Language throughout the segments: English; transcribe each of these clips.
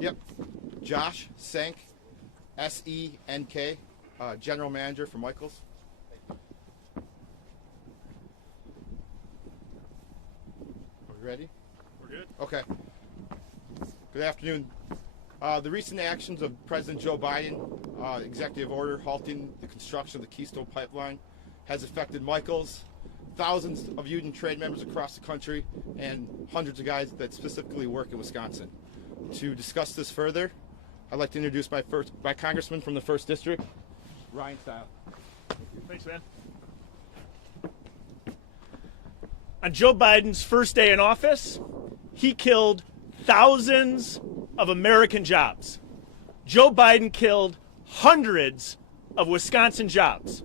Yep. Josh Senk, S-E-N-K, General Manager for Michaels. Are we ready? We're good. Okay. Good afternoon. The recent actions of President Joe Biden, executive order halting the construction of the Keystone pipeline, has affected Michaels, thousands of union trade members across the country, and hundreds of guys that specifically work in Wisconsin. To discuss this further, I'd like to introduce my congressman from the 1st District, Ryan Stiles. Thanks, man. On Joe Biden's first day in office, he killed thousands of American jobs. Joe Biden killed hundreds of Wisconsin jobs.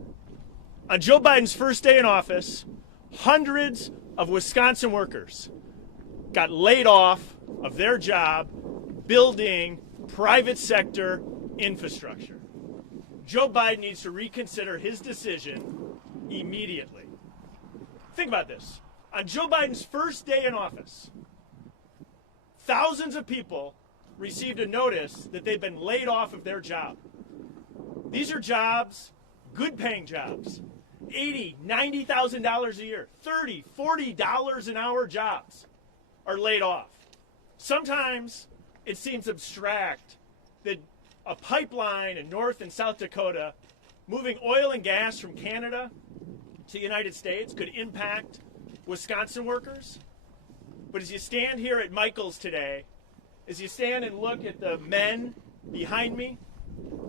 On Joe Biden's first day in office, hundreds of Wisconsin workers got laid off of their job building private sector infrastructure. Joe Biden needs to reconsider his decision immediately. Think about this. On Joe Biden's first day in office, thousands of people received a notice that they've been laid off of their job. These are jobs, good paying jobs, $80,000, $90,000 a year, $30, $40 an hour jobs are laid off. Sometimes it seems abstract that a pipeline in North and South Dakota moving oil and gas from Canada to the United States could impact Wisconsin workers. But as you stand here at Michaels today, as you stand and look at the men behind me,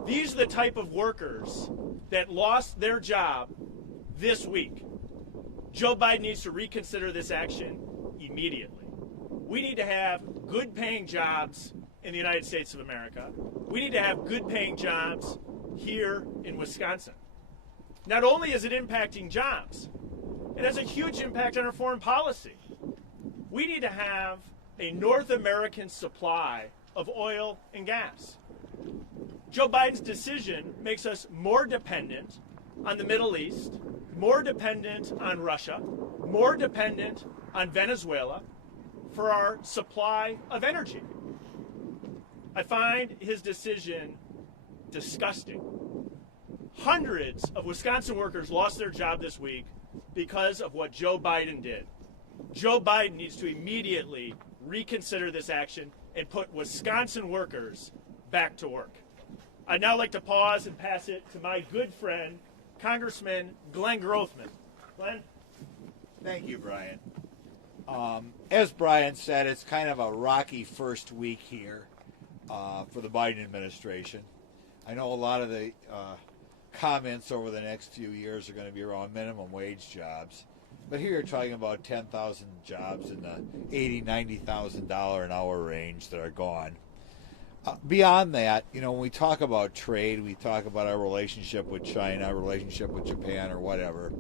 these are the type of workers that lost their job this week. Joe Biden needs to reconsider this action immediately. We need to have good paying jobs in the United States of America. We need to have good paying jobs here in Wisconsin. Not only is it impacting jobs, it has a huge impact on our foreign policy. We need to have a North American supply of oil and gas. Joe Biden's decision makes us more dependent on the Middle East, more dependent on Russia, more dependent on Venezuela for our supply of energy. I find his decision disgusting. Hundreds of Wisconsin workers lost their job this week because of what Joe Biden did. Joe Biden needs to immediately reconsider this action and put Wisconsin workers back to work. I'd now like to pause and pass it to my good friend, Congressman Glenn Grothman. Glenn? Thank you, Brian. As Brian said, it's kind of a rocky first week here for the Biden administration. I know a lot of the comments over the next few years are going to be around minimum wage jobs. But here you're talking about 10,000 jobs in the $80,000, $90,000 an hour range that are gone. Beyond that, when we talk about trade, we talk about our relationship with China, our relationship with Japan, or whatever.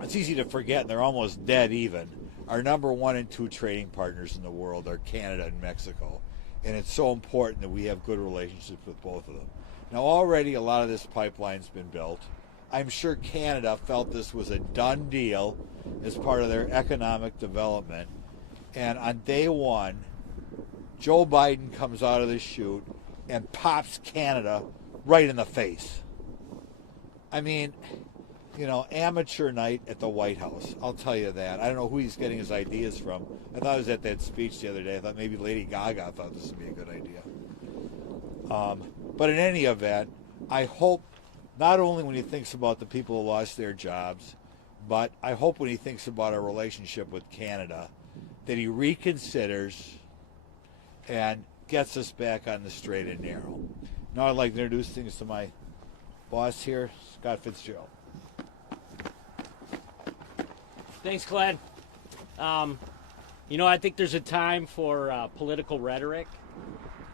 It's easy to forget, and they're almost dead even. Our number 1 and 2 trading partners in the world are Canada and Mexico. And it's so important that we have good relationships with both of them. Now, already a lot of this pipeline's been built. I'm sure Canada felt this was a done deal as part of their economic development. And on day one, Joe Biden comes out of the chute and pops Canada right in the face. I mean, amateur night at the White House. I'll tell you that. I don't know who he's getting his ideas from. I thought I was at that speech the other day. I thought maybe Lady Gaga thought this would be a good idea. But in any event, I hope not only when he thinks about the people who lost their jobs, but I hope when he thinks about our relationship with Canada, that he reconsiders and gets us back on the straight and narrow. Now I'd like to introduce things to my boss here, Scott Fitzgerald. Thanks, Glenn. I think there's a time for political rhetoric,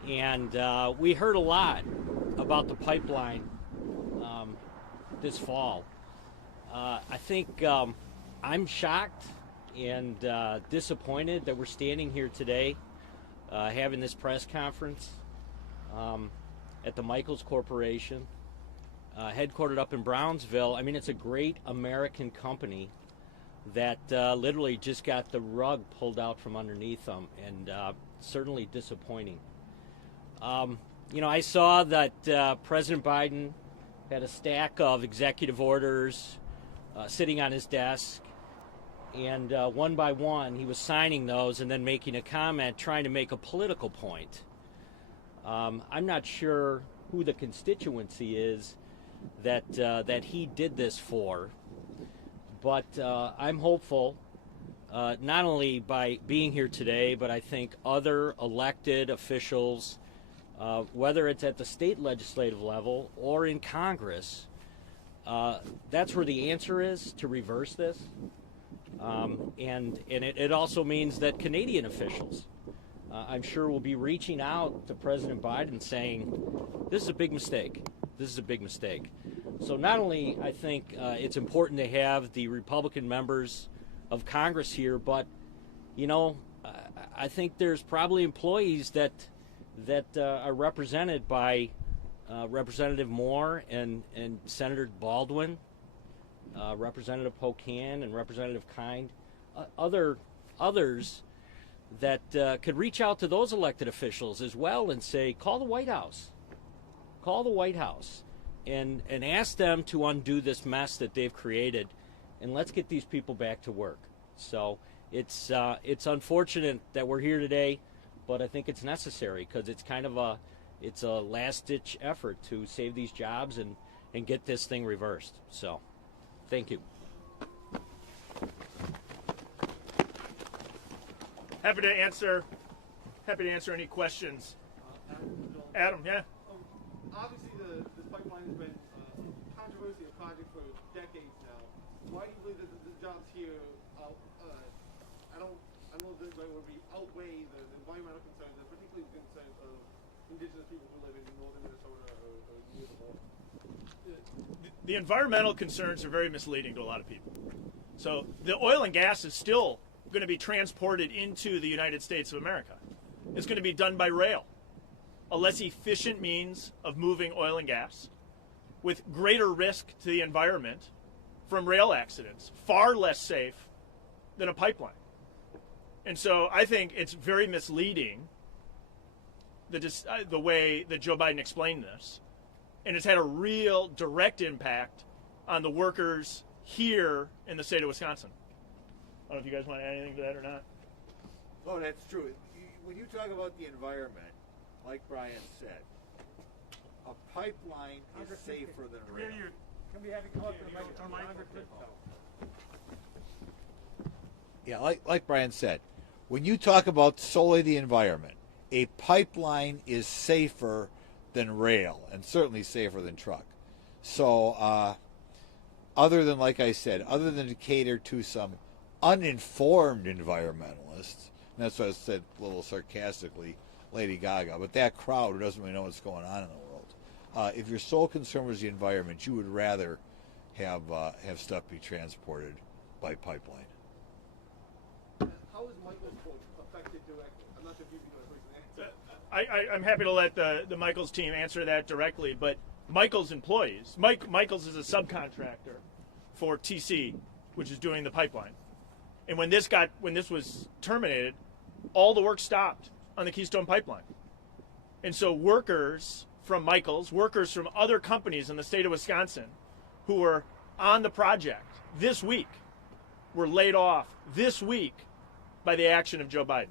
and we heard a lot about the pipeline this fall. I think I'm shocked and disappointed that we're standing here today having this press conference at the Michaels Corporation, headquartered up in Brownsville. I mean, it's a great American company that literally just got the rug pulled out from underneath them, and certainly disappointing. I saw that President Biden had a stack of executive orders sitting on his desk, and one by one he was signing those and then making a comment trying to make a political point. I'm not sure who the constituency is that he did this for, but I'm hopeful, not only by being here today, but I think other elected officials, whether it's at the state legislative level or in Congress, that's where the answer is, to reverse this. And it also means that Canadian officials, I'm sure, will be reaching out to President Biden saying, this is a big mistake. This is a big mistake. So not only I think it's important to have the Republican members of Congress here, but, I think there's probably employees that are represented by Representative Moore and Senator Baldwin, Representative Pocan and Representative Kind, others that could reach out to those elected officials as well and say, call the White House. Call the White House and ask them to undo this mess that they've created, and let's get these people back to work. So it's unfortunate that we're here today, but I think it's necessary because it's kind of a last-ditch effort to save these jobs and get this thing reversed. So thank you. Happy to answer any questions. Adam, yeah. Obviously, the pipeline has been a controversial project for decades now. Why do you believe that the jobs here, I don't know if it would be outweigh the environmental concerns, and particularly the concerns of indigenous people who live in northern Minnesota or near the border? The environmental concerns are very misleading to a lot of people. So the oil and gas is still going to be transported into the United States of America. It's going to be done by rail, a less efficient means of moving oil and gas with greater risk to the environment from rail accidents, far less safe than a pipeline. And so I think it's very misleading the way that Joe Biden explained this. And it's had a real direct impact on the workers here in the state of Wisconsin. I don't know if you guys want to add anything to that or not. Oh, that's true. When you talk about the environment, like Brian said, a pipeline is safer than rail. Can we have you come up to the microphone? Yeah, like Brian said, when you talk about solely the environment, a pipeline is safer than rail, and certainly safer than truck. So, other than, like I said, other than to cater to some uninformed environmentalists, and that's what I said a little sarcastically, Lady Gaga, but that crowd who doesn't really know what's going on in the world, if your sole concern was the environment, you would rather have stuff be transported by pipeline. How is Michael's quote affected directly? I'm not sure if you can answer. I'm happy to let the Michaels team answer that directly, but Michaels employees, Michaels is a subcontractor for TC, which is doing the pipeline. And when this was terminated, all the work stopped on the Keystone pipeline. And so workers from Michaels, workers from other companies in the state of Wisconsin who were on the project this week were laid off this week by the action of Joe Biden.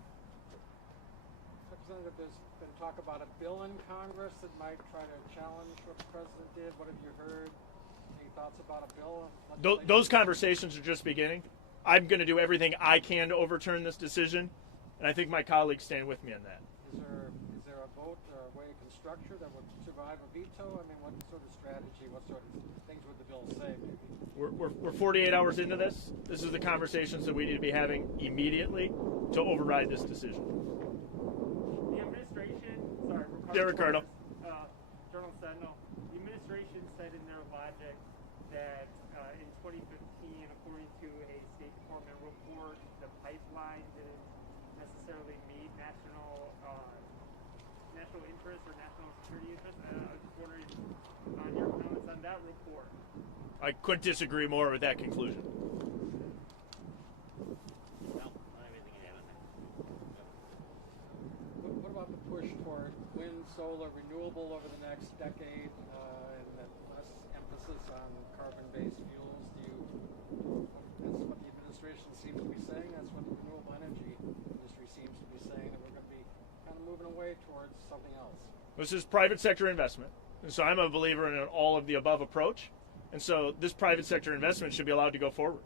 Representative, there's been talk about a bill in Congress that might try to challenge what the president did. What have you heard? Any thoughts about a bill? Those conversations are just beginning. I'm going to do everything I can to overturn this decision, and I think my colleagues stand with me on that. Is there a vote or a way of structure that would survive a veto? I mean, what sort of strategy, what sort of things would the bill say, maybe? We're 48 hours into this. This is the conversations that we need to be having immediately to override this decision. The administration, Ricardo. Journal Sentinel, the administration said in their logic that in 2015, according to a State Department report, the pipeline didn't necessarily meet national interest or national security interest. I was just wondering on your comments on that report. I couldn't disagree more with that conclusion. solar, renewable over the next decade, and then less emphasis on carbon-based fuels? That's what the administration seems to be saying. That's what the renewable energy industry seems to be saying, that we're going to be kind of moving away towards something else. This is private sector investment. And so I'm a believer in an all of the above approach. And so this private sector investment should be allowed to go forward.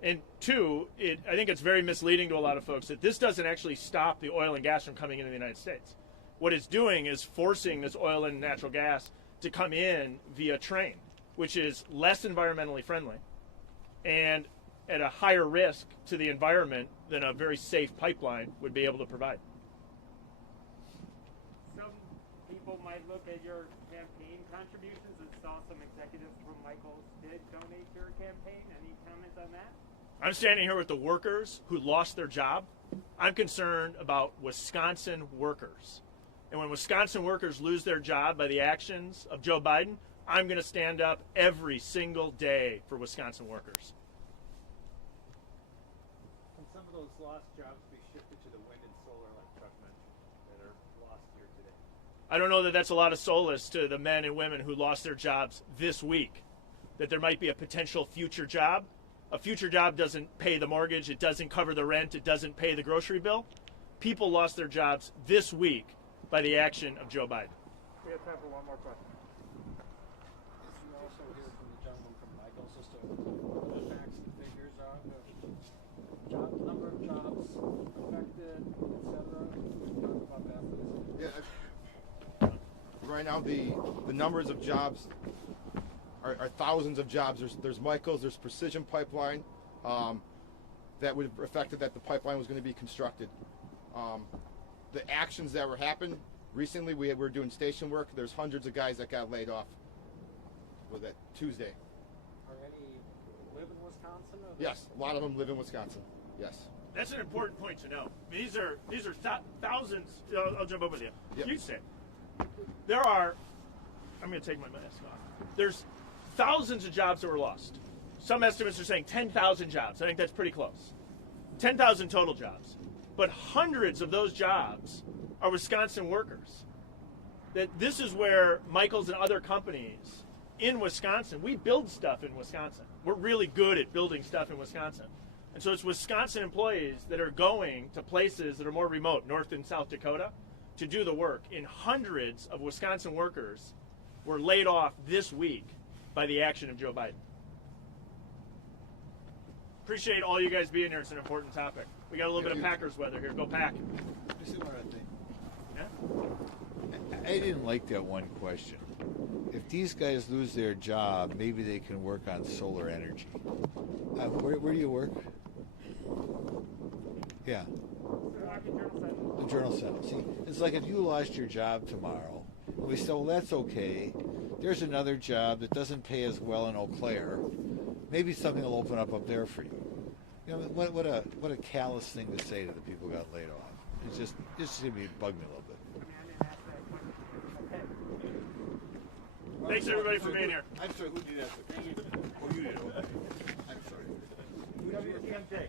And two, I think it's very misleading to a lot of folks that this doesn't actually stop the oil and gas from coming into the United States. What it's doing is forcing this oil and natural gas to come in via train, which is less environmentally friendly and at a higher risk to the environment than a very safe pipeline would be able to provide. Some people might look at your campaign contributions and saw some executives from Michaels did donate to your campaign. Any comments on that? I'm standing here with the workers who lost their job. I'm concerned about Wisconsin workers. And when Wisconsin workers lose their job by the actions of Joe Biden, I'm going to stand up every single day for Wisconsin workers. Can some of those lost jobs be shifted to the wind and solar, like Chuck mentioned, that are lost here today? I don't know that that's a lot of solace to the men and women who lost their jobs this week, that there might be a potential future job. A future job doesn't pay the mortgage, it doesn't cover the rent, it doesn't pay the grocery bill. People lost their jobs this week by the action of Joe Biden. We have time for one more question. Did you also hear from the gentleman from Michaels as to what the facts and figures are, the number of jobs affected, et cetera? Talk about that, please. Yeah. Right now, the numbers of jobs are thousands of jobs. There's Michaels, there's Precision Pipeline that would have affected that the pipeline was going to be constructed. The actions that were happened recently, we were doing station work. There's hundreds of guys that got laid off. Was that Tuesday? Are any live in Wisconsin? Or Yes, a lot of them live in Wisconsin. Yes. That's an important point to know. These are thousands. I'll jump over with you. Yep. You say there are. I'm going to take my mask off. There's thousands of jobs that were lost. Some estimates are saying 10,000 jobs. I think that's pretty close. 10,000 total jobs. But hundreds of those jobs are Wisconsin workers. That this is where Michaels and other companies in Wisconsin, we build stuff in Wisconsin. We're really good at building stuff in Wisconsin. And so it's Wisconsin employees that are going to places that are more remote, North and South Dakota, to do the work. And hundreds of Wisconsin workers were laid off this week by the action of Joe Biden. Appreciate all you guys being here. It's an important topic. We got a little bit of Packers weather here. Go Pack. This is what I think. Yeah? I didn't like that one question. If these guys lose their job, maybe they can work on solar energy. Where do you work? Yeah. The Journal Sentinel. See, it's like if you lost your job tomorrow, we say, well, that's okay. There's another job that doesn't pay as well in Eau Claire. Maybe something will open up there for you. You know, what a callous thing to say to the people who got laid off. It's just going to bug me a little bit. Thanks everybody for being here. I'm sorry, who did that? Oh, you did. Okay. I'm sorry. WTMJ.